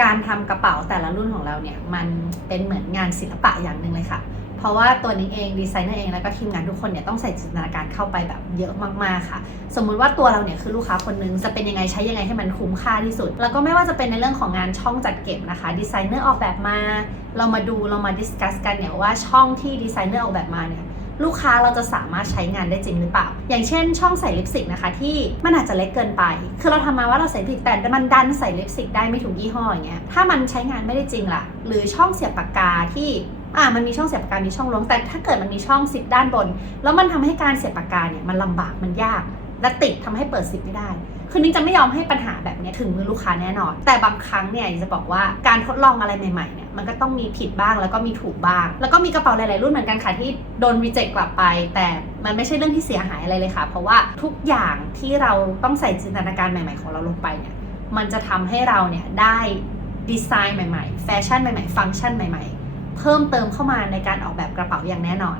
การทำกระเป๋าแต่ละรุ่นของเราเนี่ยมันเป็นเหมือนงานศิลปะอย่างหนึ่งเลยค่ะ เพราะว่าตัวนิ้งเองดีไซเนอร์เองแล้วก็ทีมงานทุกคนเนี่ยต้องใส่จินตนาการเข้าไปแบบเยอะมากๆค่ะ สมมุติว่าตัวเราเนี่ยคือลูกค้าคนนึงจะเป็นยังไงใช้ยังไงให้มันคุ้มค่าที่สุด แล้วก็ไม่ว่าจะเป็นในเรื่องของงานช่องจัดเก็บนะคะดีไซเนอร์ออกแบบมา เรามาดูเรามาดิสคัสกันเนี่ยว่าช่องที่ดีไซเนอร์ออกแบบมาเนี่ย ลูกค้าเราจะสามารถใช้งานได้จริงหรือเปล่า อย่างเช่น ช่องใส่ลิปสติกนะคะ ที่มันอาจจะเล็กเกินไป คือเราทำมาว่าเราใส่ลิปสติกแต่มันดันใส่ลิปสติกได้ไม่ถูกยี่ห้ออย่างเงี้ย ถ้ามันใช้งานไม่ได้จริงล่ะ หรือช่องเสียบปากกาที่อ่ามันมีช่องเสียบปากกา มีช่องลงแต่ถ้าเกิดมันมีช่องซิปด้านบน แล้วมันทำให้การเสียบปากกาเนี่ยมันลำบาก มันยาก และติดทำให้เปิดซิปไม่ได้ คือนิ้งจะไม่ยอมให้ปัญหาแบบนี้ถึงมือลูกค้าแน่นอน แต่บางครั้งเนี่ยจะบอกว่าการทดลองอะไรใหม่ๆเนี่ยมันก็ต้องมีผิดบ้างแล้วก็มีถูกบ้าง แล้วก็มีกระเป๋าหลายๆรุ่นเหมือนกันค่ะที่โดนรีเจ็คกลับไป แต่มันไม่ใช่เรื่องที่เสียหายอะไรเลยค่ะ เพราะว่าทุกอย่างที่เราต้องใส่จินตนาการใหม่ๆของเราลงไปเนี่ยมันจะทำให้เราเนี่ยได้ดีไซน์ใหม่ๆ แฟชั่นใหม่ๆ ฟังก์ชันใหม่ๆ เพิ่มเติมเข้ามาในการออกแบบกระเป๋าอย่างแน่นอน